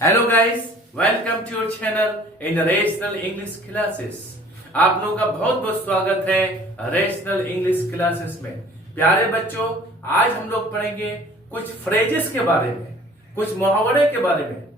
Hello guys, welcome to your channel in rational English classes. आप लोगों का बहुत बहुत स्वागत है रेशनल इंग्लिश क्लासेस में। प्यारे बच्चों, आज हम लोग पढ़ेंगे कुछ फ्रेजेस के बारे में, कुछ मुहावरे के बारे में,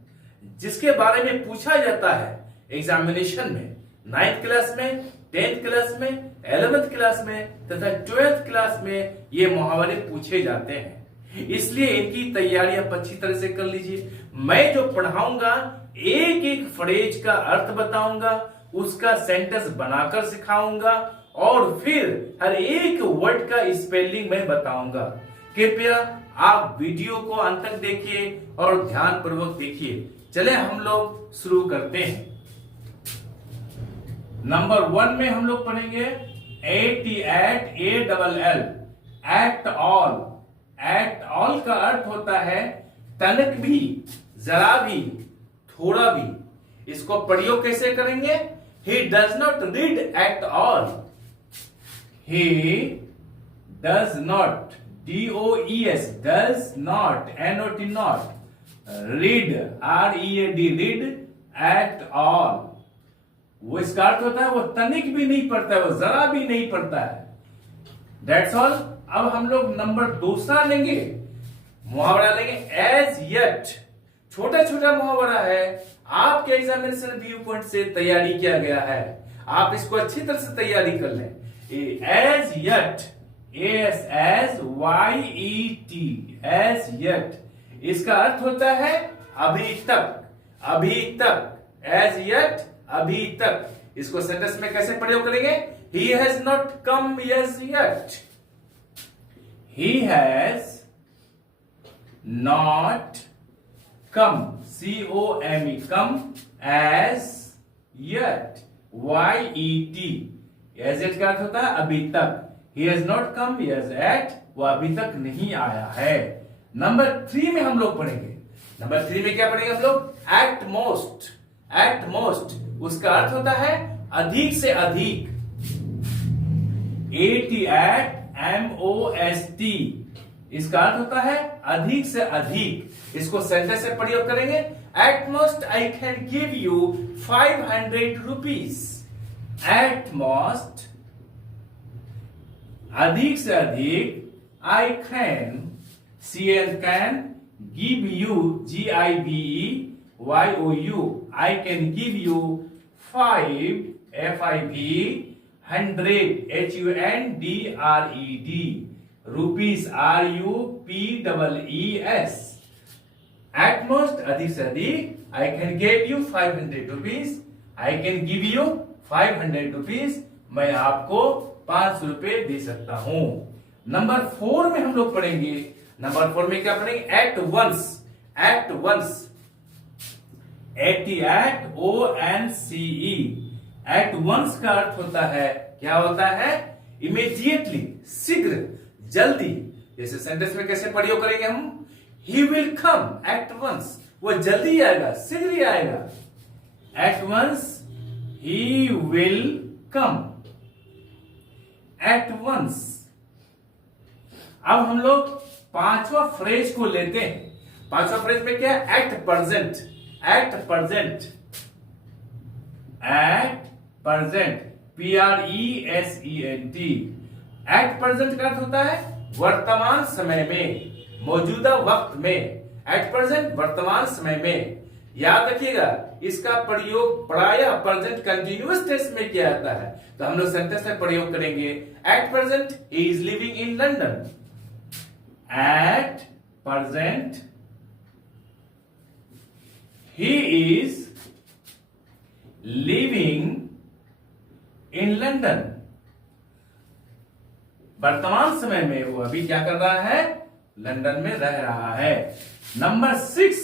जिसके बारे में पूछा जाता है एग्जामिनेशन में, 9th क्लास में, 10th क्लास में, 11th क्लास में तथा 12th क्लास में ये मुहावरे पूछे जाते हैं। इसलिए इनकी तैयारी आप अच्छी तरह से कर लीजिए। मैं जो पढ़ाऊंगा एक एक फ्रेज का अर्थ बताऊंगा, उसका सेंटेंस बनाकर सिखाऊंगा और फिर हर एक वर्ड का स्पेलिंग मैं बताऊंगा। कृपया आप वीडियो को अंत तक देखिए और ध्यान पूर्वक देखिए। चले हम लोग शुरू करते हैं। नंबर 1 में हम लोग पढ़ेंगे एट ऑल। एट ऑल का अर्थ होता है तनक भी, जरा भी, थोड़ा भी। इसको प्रयोग कैसे करेंगे? He does not read at all. He does not, DOES, does not, NOT not, read, READ, read at all. वो इसका अर्थ होता है वो तनिक भी नहीं पढ़ता है, वो जरा भी नहीं पढ़ता है। That's all. अब हम लोग नंबर दूसरा लेंगे, मुहावरा लेंगे एज येट। छोटा छोटा मुहावरा है, आपके एग्जामिनेशन व्यू पॉइंट से तैयारी किया गया है। आप इसको अच्छी तरह से तैयारी कर लें। As yet, as YET, as yet, इसका अर्थ होता है अभी तक, अभी तक। एज येट, अभी तक। इसको सेंटेंस में कैसे प्रयोग करेंगे? He has not come as yet. He has not come, COME, come as yet, YET, as yet का अर्थ होता है अभी तक। He has not come as yet, वो अभी तक नहीं आया है। नंबर 3 में हम लोग पढ़ेंगे। नंबर 3 में क्या पढ़ेंगे हम लोग? At most. एट मोस्ट, उसका अर्थ होता है अधिक से अधिक। एट MOST, इसका अर्थ होता है अधिक से अधिक। इसको सेंटेंस से प्रयोग करेंगे। At most I can give you 500 rupees. At most, अधिक से अधिक, I can, can, give you, GIVEYOU, I can give you 5, FIV, 100, HUNDRED, rupees, RUPEES। At most, अधिक से अधिक, I can give you 500 rupees. I can give you 500 rupees, मैं आपको 500 रुपए दे सकता हूं। नंबर 4 में हम लोग पढ़ेंगे। नंबर 4 में क्या पढ़ेंगे? At once. At once, ONCE, at once का अर्थ होता है, क्या होता है? इमीडिएटली, शीघ्र, जल्दी। जैसे सेंटेंस में कैसे प्रयोग करेंगे हम? He will come at once, वो जल्दी आएगा, शीघ्र ही आएगा। At once, he will come at once. अब हम लोग 5वां फ्रेज को लेते हैं। 5वां फ्रेज में क्या है? At present. At present, at present, PRESENT। At present का अर्थ होता है वर्तमान समय में, मौजूदा वक्त में। एट प्रेजेंट, वर्तमान समय में। याद रखिएगा, इसका प्रयोग प्रायः प्रेजेंट कंटिन्यूअस टेंस में किया जाता है। तो हम लोग सेंटेंस में प्रयोग करेंगे। At present he is living in London. At present he is living in London. वर्तमान समय में वो अभी क्या कर रहा है? लंदन में रह रहा है। नंबर 6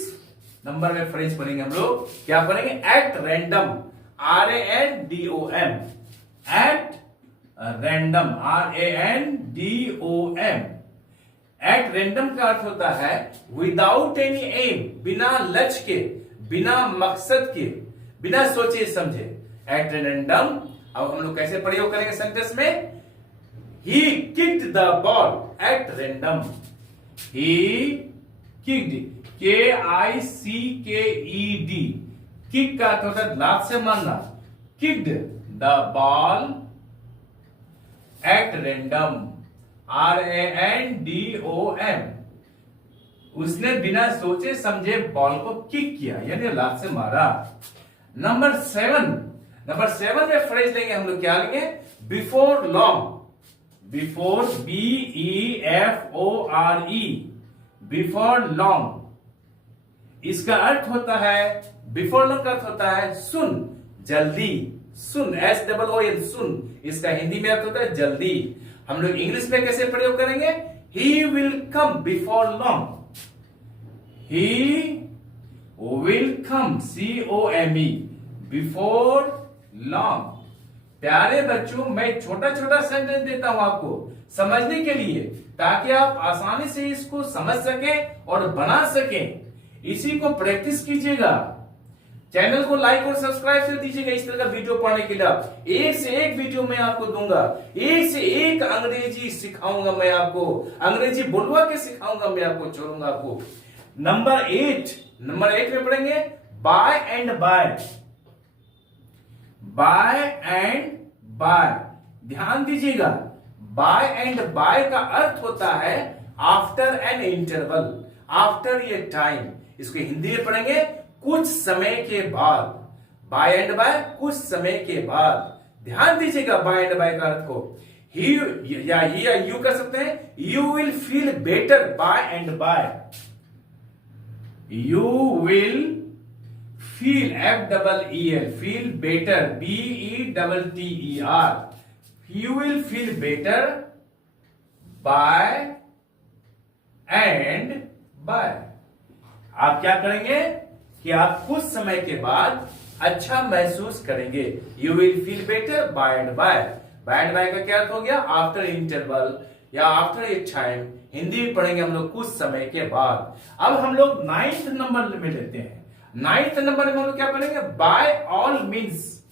नंबर में फ्रेज पढ़ेंगे हम लोग। क्या पढ़ेंगे? At random, RANDOM, at random, RANDOM। At random का अर्थ होता है विदाउट एनी एम, बिना लक्ष्य के, बिना मकसद के, बिना सोचे समझे। At random. अब हम लोग कैसे प्रयोग करेंगे सेंटेंस में? He kicked the ball at random. He kicked, KICKED, kick का अर्थ होता है लात से मारना। Kicked the ball at random, RANDOM, उसने बिना सोचे समझे बॉल को किक किया यानी लात से मारा। नंबर 7 में फ्रेज लेंगे हम लोग, क्या लेंगे? Before long, before BEFORE, before long. इसका अर्थ होता है, बिफोर लॉन्ग का अर्थ होता है सुन, जल्दी, सुन, SOON, सुन। इसका हिंदी में अर्थ होता है जल्दी। हम लोग इंग्लिश में कैसे प्रयोग करेंगे? ही will come before long, he will come, COME, before long. प्यारे बच्चों, मैं छोटा छोटा सेंटेंस देता हूं आपको समझने के लिए, ताकि आप आसानी से इसको समझ सकें और बना सकें। इसी को प्रैक्टिस कीजिएगा। चैनल को लाइक और सब्सक्राइब कर दीजिएगा। इस तरह का वीडियो पढ़ने के लिए आप एक से एक वीडियो मैं आपको दूंगा, एक से एक अंग्रेजी सिखाऊंगा मैं आपको, अंग्रेजी बोलवा के सिखाऊंगा मैं आपको, छोड़ूंगा आपको। नंबर 8 में पढ़ेंगे by and by, by and by. ध्यान दीजिएगा, बाय एंड बाय का अर्थ होता है after an interval, after a time. इसको हिंदी में पढ़ेंगे कुछ समय के बाद। बाय एंड बाय, कुछ समय के बाद। ध्यान दीजिएगा बाय एंड बाय का अर्थ को। ही या यू कर सकते हैं, you will feel better by and by, you will feel, FEEL, feel better, BETTER, you will feel better by and by। आप क्या करेंगे कि आप कुछ समय के बाद अच्छा महसूस करेंगे। You will feel better by and by। by and by का क्या अर्थ हो गया? आफ्टर इंटरवल या आफ्टर ए टाइम। हिंदी में पढ़ेंगे हम लोग कुछ समय के बाद। अब हम लोग 9th नंबर में लेते हैं। 9th नंबर में हम लोग क्या पढ़ेंगे? By all means,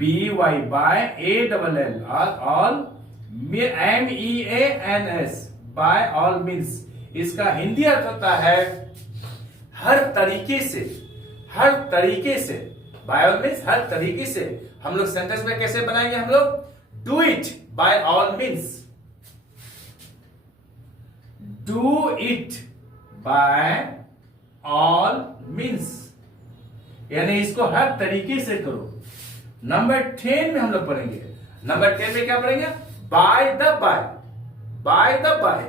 BY, by ALL, all, MEANS, by all means. इसका हिंदी अर्थ होता है हर तरीके से, हर तरीके से। बाय ऑल मीन्स हर तरीके से। हम लोग सेंटेंस में कैसे बनाएंगे? हम लोग do it by all means, do it by all means, यानी इसको हर तरीके से करो। नंबर 10 में हम लोग पढ़ेंगे। नंबर 10 में क्या पढ़ेंगे? By the by, by the by.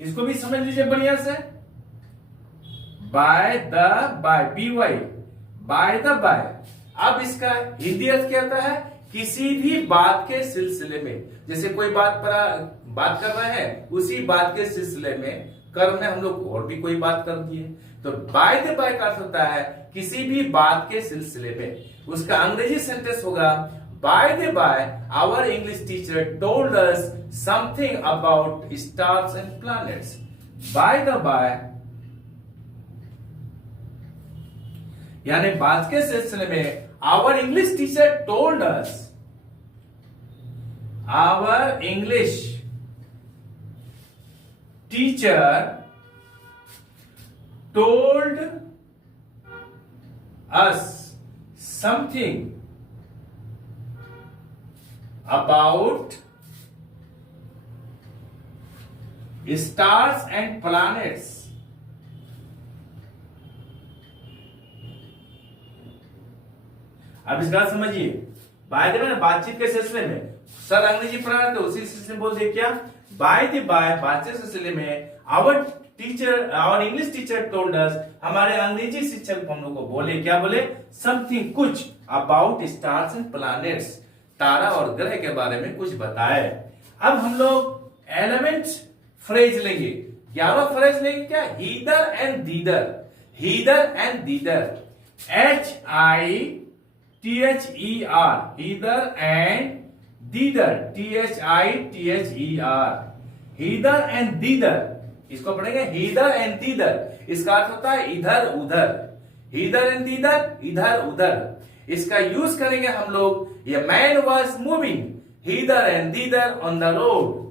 इसको भी समझ लीजिए बढ़िया से। By the by, BY, by the by. अब इसका हिंदी अर्थ क्या होता है? किसी भी बात के सिलसिले में। जैसे कोई बात कर रहे हैं, उसी बात के सिलसिले में, कर्म में हम लोग और भी कोई बात कर दिए, तो बाय द बाय का अर्थ होता है किसी भी बात के सिलसिले में। उसका अंग्रेजी सेंटेंस होगा by the by our English teacher told us something about stars and planets. By the by यानी बात के सिलसिले में our English teacher told us, our English teacher told us something about stars and planets। अब इसका समझिए, bye the bye बातचीत के सिलसिले में। सर अंग्रेजी पढ़ा रहे थे, उसी सिलसिले में बोल दिया क्या? बाय द बाय बातचीत के सिलसिले में our teacher, our English teacher told us, हमारे अंग्रेजी शिक्षक हम लोग को बोले, क्या बोले? समथिंग, कुछ, अबाउट स्टार्स एंड प्लैनेट्स, तारा और ग्रह के बारे में कुछ बताए। अब हम लोग 11th फ्रेज लेंगे। 11वां फ्रेज लेंगे क्या? Hither and thither, hither and thither, HITHER, hither and thither, THITHER, hither and thither. इसको पढ़ेंगे हीदर एंड दीदर। इसका अर्थ होता है इधर उधर, हीदर एंड दीदर, इधर उधर। इसका यूज करेंगे हम लोग, ये man was moving hither and thither on the road.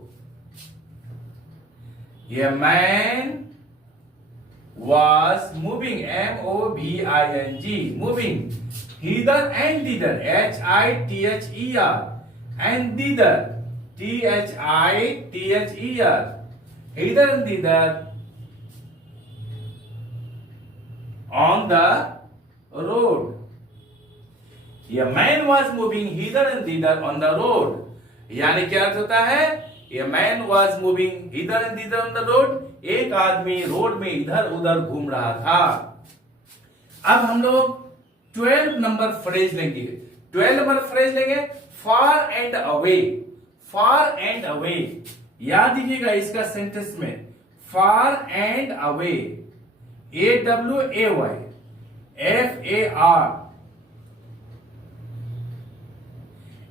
ये man was moving, moving, moving, hither and thither, hither, and thither, hither, hither and thither, on the road. A man was moving hither and thither on the road. यानी क्या अर्थ होता है? A man was moving hither and thither on the road. एक आदमी road में इधर उधर घूम रहा था. अब हम लोग 12 नंबर फ्रेज लेंगे. 12 नंबर फ्रेज लेंगे far and away. far and away. याद दीजिएगा इसका सेंटेंस में far and away. AWAY,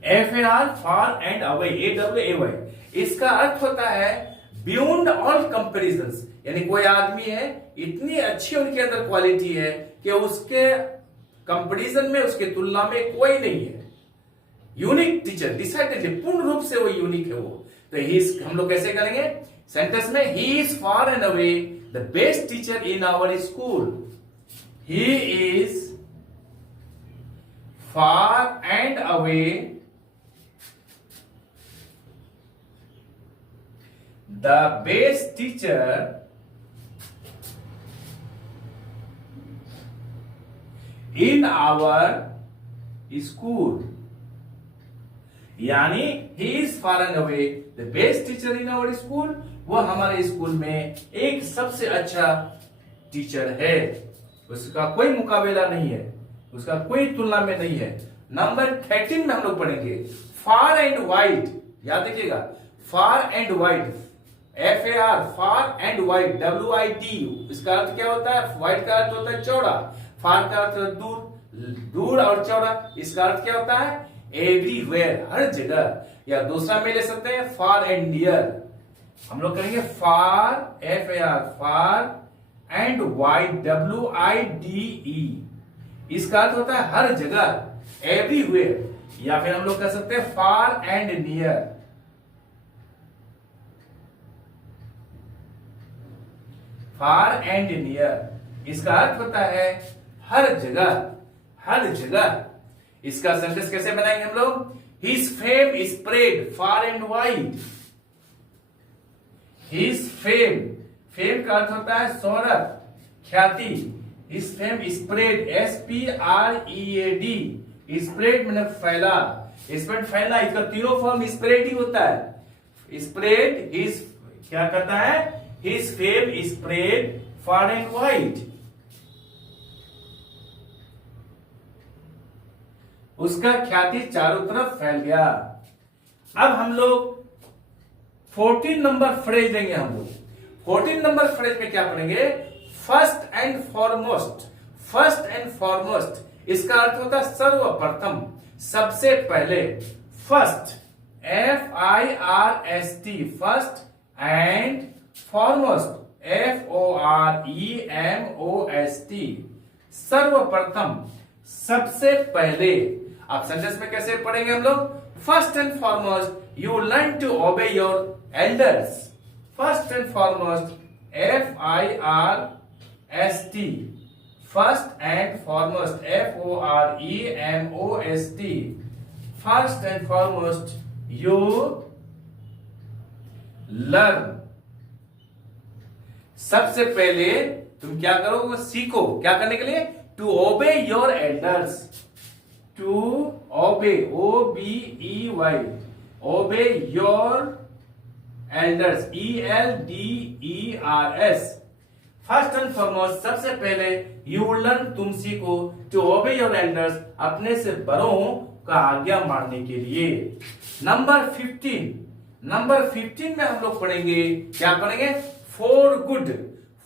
FAR, far and away, AWAY. इसका अर्थ होता है बियॉन्ड ऑल कंपेरिजन. यानी कोई आदमी है, इतनी अच्छी उनके अंदर क्वालिटी है कि उसके कंपेरिजन में, उसके तुलना में कोई नहीं है. यूनिक टीचर, डिसाइडेडली पूर्ण रूप से वो यूनिक है वो. तो ही हम लोग कैसे करेंगे सेंटेंस में? He is far and away the best teacher in our school. He is far and away the best teacher in our school. यानी he is far and away the best teacher in our school. वो हमारे school में एक सबसे अच्छा teacher है. उसका कोई मुकाबला नहीं है, उसका कोई तुलना में नहीं है. नंबर 13 में हम लोग पढ़ेंगे फार एंड वाइड. याद रखिएगा far and wide, FAR, far and wide, WID. इसका अर्थ क्या होता है? वाइड का अर्थ होता है चौड़ा, फार का अर्थ दूर, दूर और चौड़ा. इसका अर्थ क्या होता है? एवरीवेयर, हर जगह. या दूसरा में ले सकते हैं फार एंड नियर. हम लोग करेंगे फार, FAR, far and wide, WIDE. इसका अर्थ होता है हर जगह, एवरीवेयर. या फिर हम लोग कह सकते हैं far and near. Far and near इसका अर्थ होता है हर जगह, हर जगह. इसका सेंटेंस कैसे बनाएंगे हम लोग? His fame spread far and wide. His fame, fame का अर्थ होता है शोहरत, ख्याति. His fame spread, SPREAD. Spread मतलब फैला, स्प्रेड फैला. इसका तीनों फॉर्म स्प्रेड ही होता है. स्प्रेड, हिज क्या करता है? His fame is spread far and wide. उसका ख्याति चारों तरफ फैल गया. अब हम लोग 14 नंबर फ्रेज लेंगे. हम लोग 14 नंबर फ्रेज में क्या पढ़ेंगे? First and foremost. First and foremost इसका अर्थ होता है सर्वप्रथम, सबसे पहले. First, FIRST, first and foremost, FOREMOST, सर्वप्रथम, सबसे पहले. अब सेंटेंस में कैसे पढ़ेंगे हम लोग? First and foremost you learn to obey your elders. First and foremost, FIRST, first and foremost, FOREMOST, first and foremost you learn. सबसे पहले तुम क्या करो? सीखो. क्या करने के लिए? To obey your elders. To obey, OBEY, obey your elders, ELDERS. First and foremost सबसे पहले यू लर्न, तुम सीखो. टू ओबे योर एल्डर्स, अपने से बड़ों का आज्ञा मानने के लिए. नंबर 15. नंबर 15 में हम लोग पढ़ेंगे, क्या पढ़ेंगे? For good.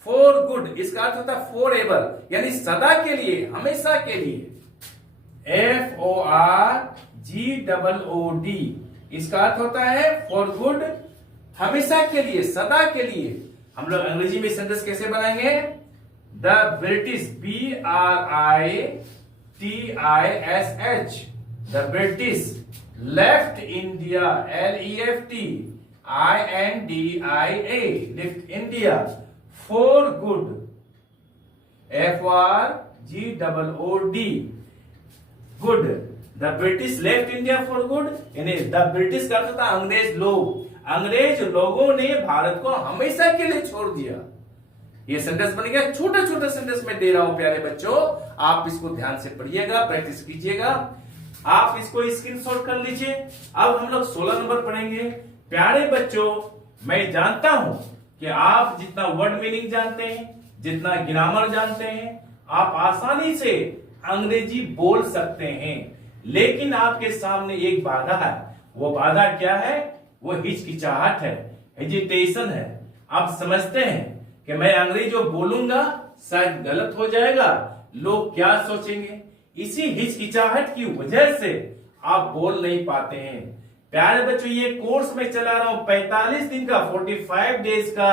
फॉर गुड इसका अर्थ होता है फॉर एवर, यानी सदा के लिए, हमेशा के लिए. FORGOOD इसका अर्थ होता है फॉर गुड, हमेशा के लिए, सदा के लिए. हम लोग अंग्रेजी में सेंटेंस कैसे बनाएंगे? The British, BRITISH, the British left India, LEFT INDIA, left India for good. FRGOOD, good. The British left India for good, यानी द ब्रिटिश का अर्थ था अंग्रेज लोग, अंग्रेज लोगों ने भारत को हमेशा के लिए छोड़ दिया। ये सेंटेंस बन गया, छोटा छोटा सेंटेंस में दे रहा हूं प्यारे बच्चों, आप इसको ध्यान से पढ़िएगा, प्रैक्टिस कीजिएगा। आप इसको स्क्रीनशॉट कर लीजिए। अब हम लोग 16 नंबर पढ़ेंगे। प्यारे बच्चों, मैं जानता हूं कि आप जितना वर्ड मीनिंग जानते हैं, जितना ग्रामर जानते हैं, आप आसानी से अंग्रेजी बोल सकते हैं, लेकिन आपके सामने एक बाधा है। वो बाधा क्या है? वो हिचकिचाहट है, हेजिटेशन है। आप समझते हैं कि मैं अंग्रेजी जो बोलूंगा शायद गलत हो जाएगा, लोग क्या सोचेंगे, इसी हिचकिचाहट की वजह से आप बोल नहीं पाते हैं। प्यारे बच्चों, ये कोर्स में चला रहा हूं 45 दिन का, 45 डेज का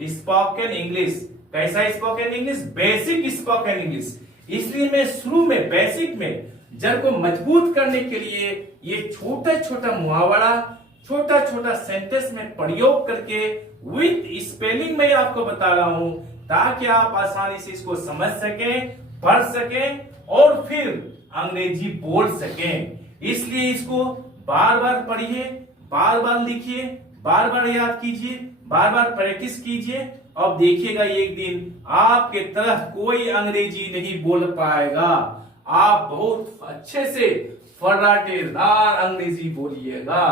स्पोकन इंग्लिश। कैसा spoken English? Basic spoken English. इसलिए मैं शुरू में बेसिक में जड़ को मजबूत करने के लिए ये छोटा छोटा मुहावरा, छोटा छोटा सेंटेंस में प्रयोग करके विथ स्पेलिंग में आपको बता रहा हूं, ताकि आप आसानी से इसको समझ सकें, पढ़ सकें और फिर अंग्रेजी बोल सकें। इसलिए इसको बार बार पढ़िए, बार बार लिखिए, बार बार याद कीजिए, बार बार प्रैक्टिस कीजिए। अब देखिएगा एक दिन आपके तरह कोई अंग्रेजी नहीं बोल पाएगा। आप बहुत अच्छे से फर्राटेदार अंग्रेजी बोलिएगा।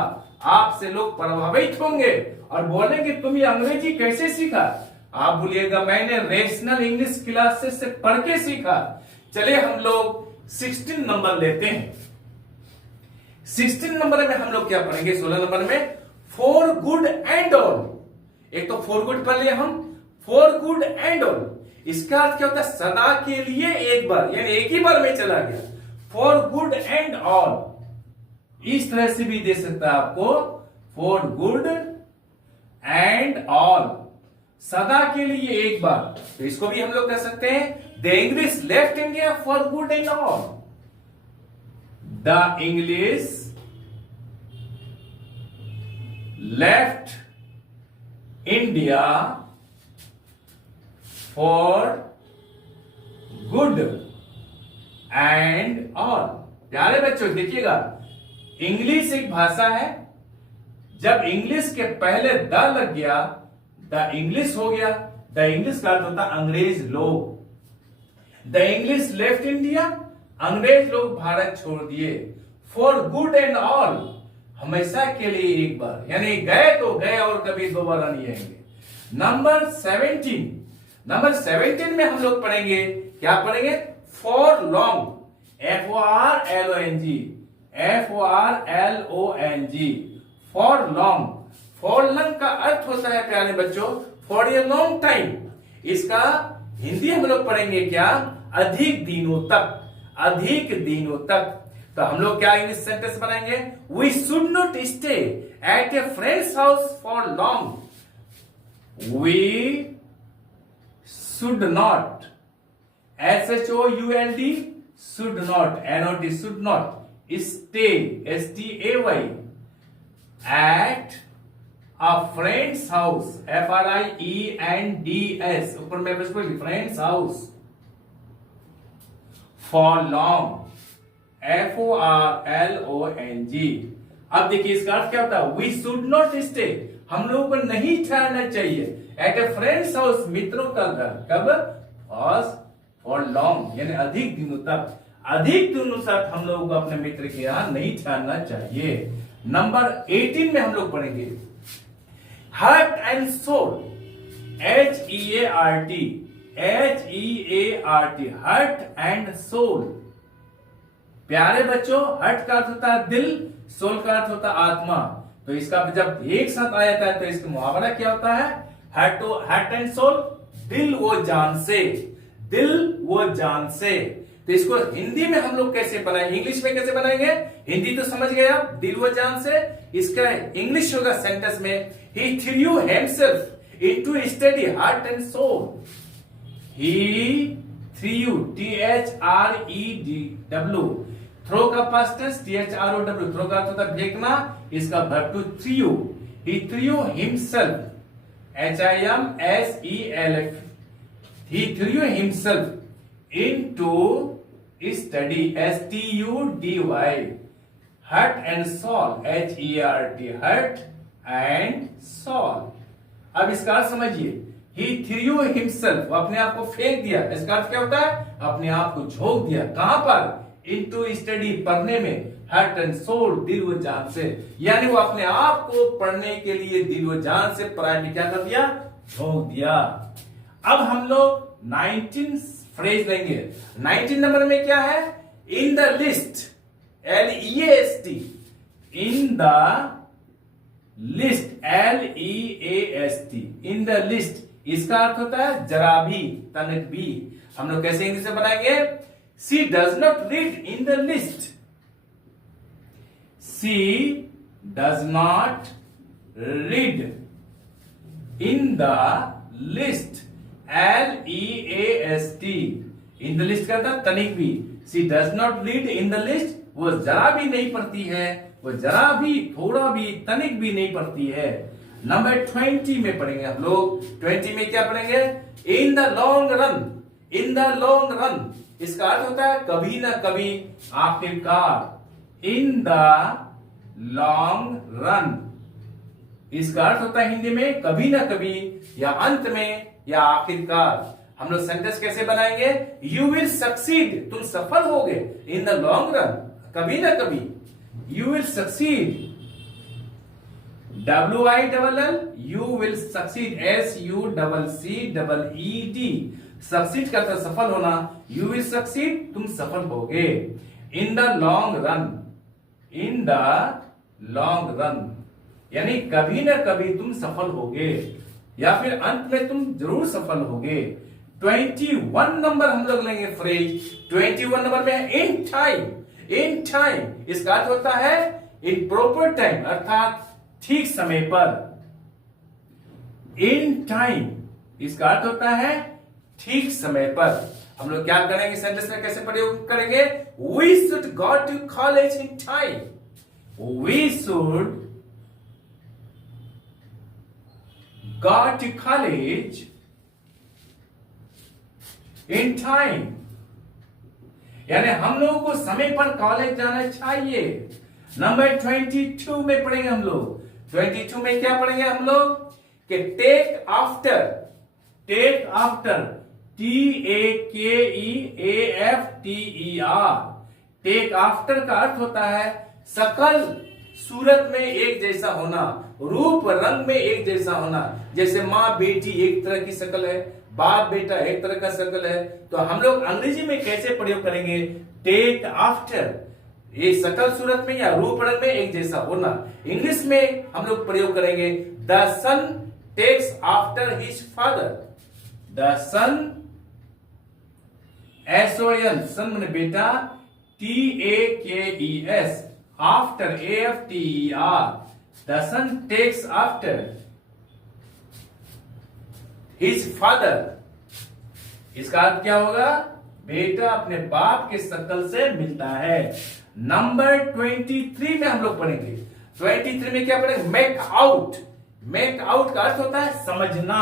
आपसे लोग प्रभावित होंगे और बोलेंगे तुम ये अंग्रेजी कैसे सीखा? आप बोलिएगा मैंने रेशनल इंग्लिश क्लासेस से पढ़ के सीखा। चलिए हम लोग 16 नंबर लेते हैं। 16 नंबर में हम लोग क्या पढ़ेंगे? 16 नंबर में फॉर गुड एंड ऑल। एक तो फॉर गुड पढ़ लिया हम, फॉर गुड एंड ऑल इसका अर्थ क्या होता है? सदा के लिए एक बार, यानी एक ही बार में चला गया। फॉर गुड एंड ऑल इस तरह से भी दे सकता है आपको, फॉर गुड एंड ऑल, सदा के लिए एक बार। तो इसको भी हम लोग कह सकते हैं the English left India for good and all. The English left India for good and all. प्यारे बच्चों देखिएगा, इंग्लिश एक भाषा है, जब इंग्लिश के पहले द लग गया, द इंग्लिश हो गया। द इंग्लिश का अर्थ होता है अंग्रेज लोग। द इंग्लिश लेफ्ट इंडिया, अंग्रेज लोग भारत छोड़ दिए। फॉर गुड एंड ऑल, हमेशा के लिए एक बार, यानी गए तो गए और कभी दोबारा नहीं आएंगे। नंबर 17, नंबर 17 में हम लोग पढ़ेंगे, क्या पढ़ेंगे? For long, FORLONG, FORLONG, for long. For long का अर्थ होता है प्यारे बच्चों फॉर ए लॉन्ग टाइम। इसका हिंदी हम लोग पढ़ेंगे क्या? अधिक दिनों तक, अधिक दिनों तक। तो हम लोग क्या इंग्लिश सेंटेंस बनाएंगे? We should not stay at a friend's house for long. We should not, SHOULD, should not, NOT, should not stay, STAY, at a friend's house, FRIENDS, ऊपर में friend's house, for long, FORLONG। अब देखिए इसका अर्थ क्या होता है? We should not stay, हम लोगों को नहीं ठहरना चाहिए एट ए फ्रेंड्स हाउस, मित्रों का घर, कब? फॉर लॉन्ग, यानी अधिक दिनों तक। अधिक दिनों तक हम लोगों को अपने मित्र के यहां नहीं ठहरना चाहिए। नंबर 18 में हम लोग पढ़ेंगे heart and soul, HEART, heart and soul. प्यारे बच्चों, हार्ट का अर्थ होता है दिल, सोल का अर्थ होता है आत्मा। तो इसका जब एक साथ आ जाता है तो इसका मुहावरा क्या होता है? हार्ट एंड सोल, दिल वो जान से, दिल वो जान से। तो इसको हिंदी में हम लोग कैसे बनाएंगे? इंग्लिश में कैसे बनाएंगे? हिंदी तो समझ गए आप, दिल व जान से। इसका इंग्लिश होगा सेंटेंस में, he threw himself into study heart and soul. He threw, THREW, throw का पास्ट टेंस, THROW, थ्रो का अर्थ होता है फेंकना, इसका verb to threw. He threw himself, HIMSELF, he threw himself into study, study, hurt and soul, hert, hurt and soul। अब इसका अर्थ समझिए, he threw himself, वो अपने आप को फेंक दिया। इसका अर्थ क्या होता है? अपने आप को झोंक दिया। कहां पर? into study, पढ़ने में, हर्ट एंड सोल, दिल व जान से, यानी वो अपने आप को पढ़ने के लिए दिल व जान से पढ़ाई में क्या कर दिया? झोंक दिया। अब हम लोग 19 फ्रेज लेंगे। 19 नंबर में क्या है? In the list, LEAST, in the list, LEAST, in the list, इसका अर्थ होता है जरा भी, तनिक भी। हम लोग कैसे इंग्लिश में बनाएंगे? She does not read in the list. She does not read in the list, LEAST, in the list का था तनिक भी। She does not read in the list, वो जरा भी नहीं पढ़ती है, वो जरा भी, थोड़ा भी, तनिक भी नहीं पढ़ती है। नंबर 20 में पढ़ेंगे हम लोग। 20 में क्या पढ़ेंगे? In the long run, in the long run, इसका अर्थ होता है कभी ना कभी, आखिरकार। इन द लॉन्ग रन, इसका अर्थ होता है हिंदी में कभी ना कभी, या अंत में, या आखिरकार। हम लोग सेंटेंस कैसे बनाएंगे? यू विल सक्सीड, तुम सफल होगे। इन द लॉन्ग रन, कभी ना कभी, you will succeed, WILL, you will succeed, SUCCEED, succeed का था सफल होना, यू विल सक्सीड, तुम सफल होगे। In the long run, in the long run, यानी कभी ना कभी तुम सफल होगे, या फिर अंत में तुम जरूर सफल होगे। 21 नंबर हम लोग लेंगे फ्रेज। 21 नंबर में है इन टाइम, इन टाइम, इसका अर्थ होता है इन प्रॉपर टाइम, अर्थात ठीक समय पर। इन टाइम, इसका अर्थ होता है ठीक समय पर। हम लोग क्या करेंगे सेंटेंस में, कैसे प्रयोग करेंगे? We should go to college in time. We should go to college in time. यानी हम लोगों को समय पर कॉलेज जाना चाहिए। नंबर 22 में पढ़ेंगे हम लोग। 22 में क्या पढ़ेंगे हम लोग? कि take after, take after, TAKEAFTER, take after का अर्थ होता है शकल सूरत में एक जैसा होना, रूप रंग में एक जैसा होना। जैसे माँ बेटी एक तरह की शकल है, बाप बेटा एक तरह का शकल है, तो हम लोग अंग्रेजी में कैसे प्रयोग करेंगे? टेक आफ्टर, ये शकल सूरत में या रूप रंग में एक जैसा होना। इंग्लिश में हम लोग प्रयोग करेंगे the son takes after his father, the son, SON, son माने बेटा, TAKES, after, AFTER, the son takes after his father. इसका अर्थ क्या होगा? बेटा अपने बाप के शकल से मिलता है। नंबर 23 में हम लोग पढ़ेंगे। 23 में क्या पढ़ेंगे? मेक आउट, मेक आउट का अर्थ होता है समझना,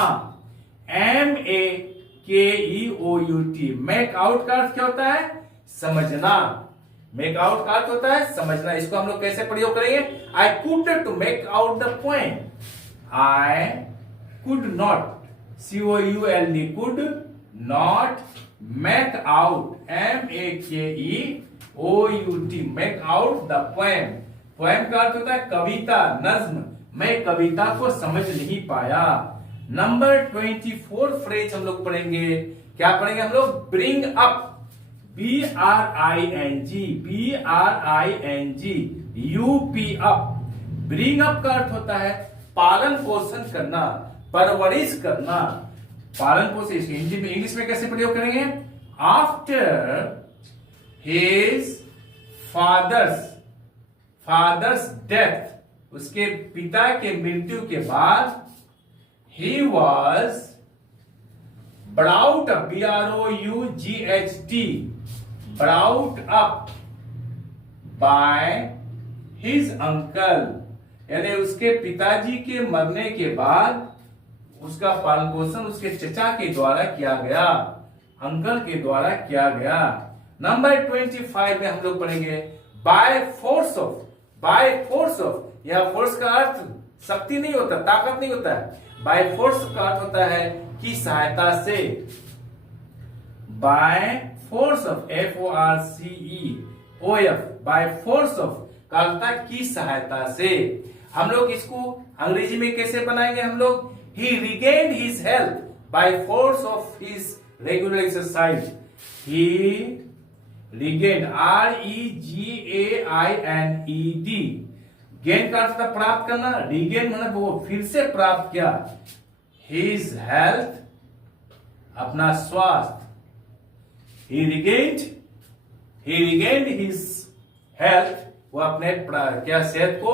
MAKEOUT, मेक आउट का अर्थ क्या होता है? समझना। मेक आउट का अर्थ होता है समझना। इसको हम लोग कैसे प्रयोग करेंगे? I could to make out the point, I could not, COULD, could not make out, MAKEOUT, make out the poem. Poem का अर्थ होता है कविता, नज्म। मैं कविता को समझ नहीं पाया। नंबर 24 फ्रेज हम लोग पढ़ेंगे। क्या पढ़ेंगे हम लोग? Bring up, BRING UP, bring up का अर्थ होता है पालन पोषण करना, परवरिश करना। पालन पोषण हिंदी में, इंग्लिश में कैसे प्रयोग करेंगे? आफ्टर हिज फादर्स डेथ, उसके पिता के मृत्यु के बाद, he was brought up, BROUGHT, brought up by his uncle, यानी उसके पिताजी के मरने के बाद उसका पालन पोषण उसके चचा के द्वारा किया गया, अंकल के द्वारा किया गया। नंबर 25 में हम लोग पढ़ेंगे by force of. By force of, यह फोर्स का अर्थ शक्ति नहीं होता, ताकत नहीं होता है। बाय फोर्स का अर्थ होता है की सहायता से। By force of, FORCEOF, by force of का अर्थ होता है की सहायता से। हम लोग इसको अंग्रेजी में कैसे बनाएंगे हम लोग? He regained his health by force of his regular exercise. He regained, REGAINED, gain का अर्थ प्राप्त करना, रिगेन मतलब वो फिर से प्राप्त किया। His health, अपना स्वास्थ्य। He regained his health, वो अपने क्या सेहत को,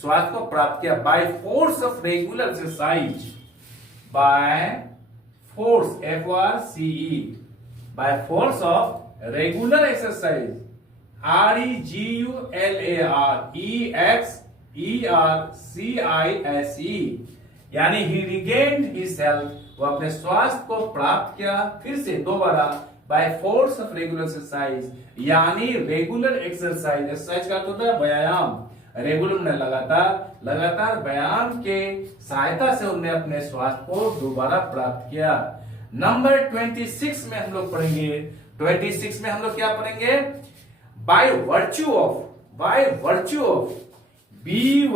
स्वास्थ्य को प्राप्त किया। By force of regular exercise, by force, FORCE, by force of regular exercise, REGULAREXERCISE, यानी ही रिगेन्ड हिज हेल्थ, वो अपने स्वास्थ्य को प्राप्त किया फिर से दोबारा। By force of regular exercise, यानी रेगुलर एक्सरसाइज, एक्सरसाइज का होता है व्यायाम, रेगुलर में लगातार व्यायाम के सहायता से उन्होंने अपने स्वास्थ्य को दोबारा प्राप्त किया। नंबर 26 में हम लोग पढ़ेंगे, 26 में हम लोग क्या पढ़ेंगे? By virtue of, by virtue of, BYVIRTUEOF,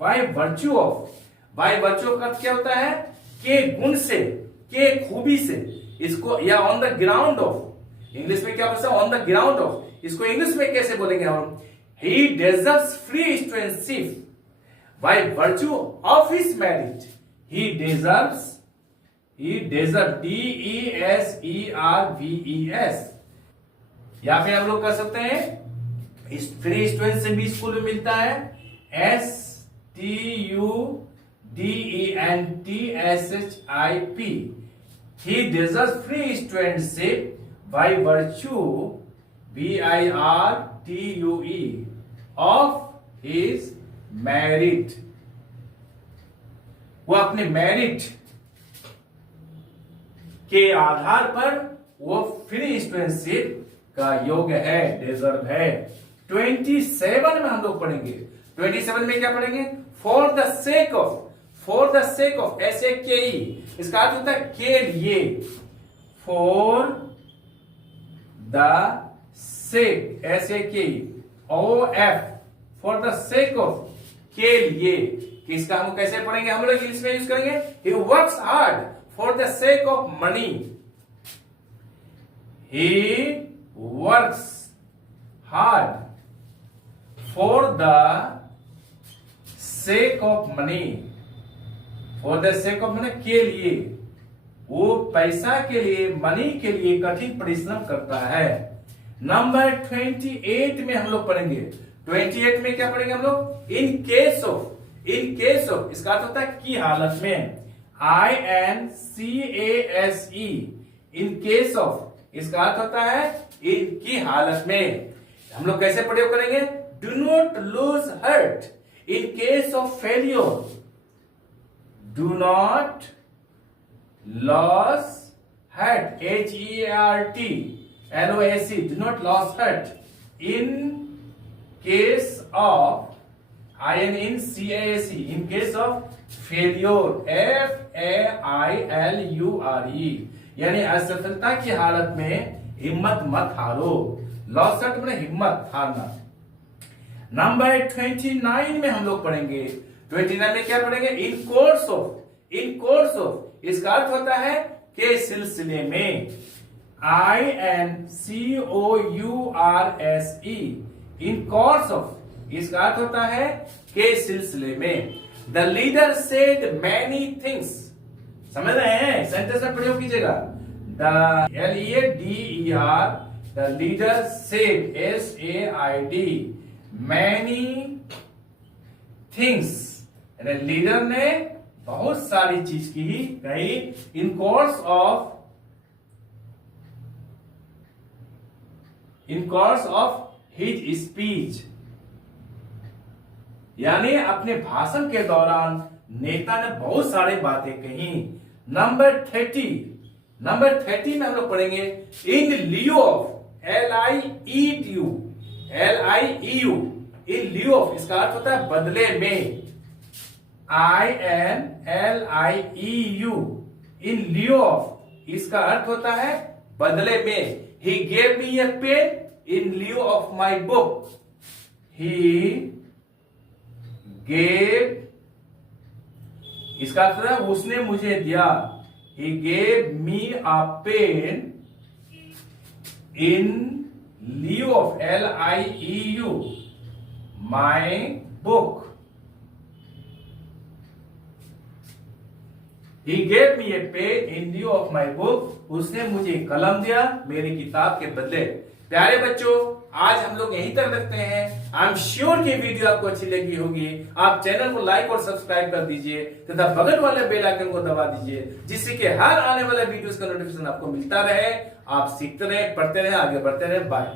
by virtue of. By virtue का क्या होता है? के गुण से, के खूबी से, इसको, या on the ground of, English में क्या बोलते हैं? On the ground of. इसको इंग्लिश में कैसे बोलेंगे हम? ही deserves free studentship by virtue of his merit. He deserves, DESERVES। या फिर हम लोग कर सकते हैं फ्री स्टूडेंटशिप भी स्कूल में मिलता है, STUDENTSHIP। He deserves free studentship by virtue, VIRTUE, of his merit। वो अपने मेरिट के आधार पर वो फ्री स्टूडेंटशिप का योग्य है, डिजर्व है। 27 में हम लोग पढ़ेंगे, 27 में क्या पढ़ेंगे? For the sake of, for the sake of, SAKE, इसका अर्थ होता है के लिए। For the sake, SAKE, OF, for the sake of, के लिए। किसका हम कैसे पढ़ेंगे? हम लोग इंग्लिश में यूज करेंगे he works hard for the sake of money। he works hard for the sake of money, for the sake of money, के लिए। वो पैसा के लिए, मनी के लिए कठिन परिश्रम करता है। नंबर 28 में हम लोग पढ़ेंगे, 28 में क्या पढ़ेंगे हम लोग? इन case of, in case of, इसका अर्थ होता है की हालत में, INCASE, इन केस ऑफ, इसका अर्थ होता है इनकी हालत में। हम लोग कैसे प्रयोग करेंगे? Do not lose heart in case of failure, do not lose heart, HEART LOSE, do not lose heart in case of INCASE, in case of failure, FAILURE, यानी असफलता की हालत में हिम्मत मत हारो। लॉस हर्ट में हिम्मत हारना। नंबर 29 में हम लोग पढ़ेंगे, 29 में क्या पढ़ेंगे? In course of, in course of, इसका अर्थ होता है के सिलसिले में, INCOURSE, इन कोर्स ऑफ, इसका अर्थ होता है के सिलसिले में। The leader said many things, समझ रहे हैं? सेंटेंस में प्रयोग कीजिएगा। The LEADER, the leader said, SAID, many things, leader ने बहुत सारी चीज की कही। इन कोर्स ऑफ हिज स्पीच, यानी अपने भाषण के दौरान नेता ने बहुत सारी बातें कही। नंबर 30 में हम लोग पढ़ेंगे in lieu of, LIEU, in lieu of, इसका अर्थ होता है बदले में, INLIEU, इन लियो ऑफ, इसका अर्थ होता है बदले में। He gave me a pen in lieu of my book. He gave, इसका अर्थ है उसने मुझे दिया। He gave me a pen in lieu of, LIEU, my book. He gave me a pen in lieu of my book. उसने मुझे कलम दिया मेरी किताब के बदले। प्यारे बच्चों, आज हम लोग यहीं तक रखते हैं। आई एम श्योर कि वीडियो आपको अच्छी लगी होगी। आप चैनल को लाइक और सब्सक्राइब कर दीजिए तथा बगल वाले बेल आइकन को दबा दीजिए, जिससे कि हर आने वाले वीडियोस का नोटिफिकेशन आपको मिलता रहे। आप सीखते रहे, पढ़ते रहे, आगे बढ़ते रहे। बाय।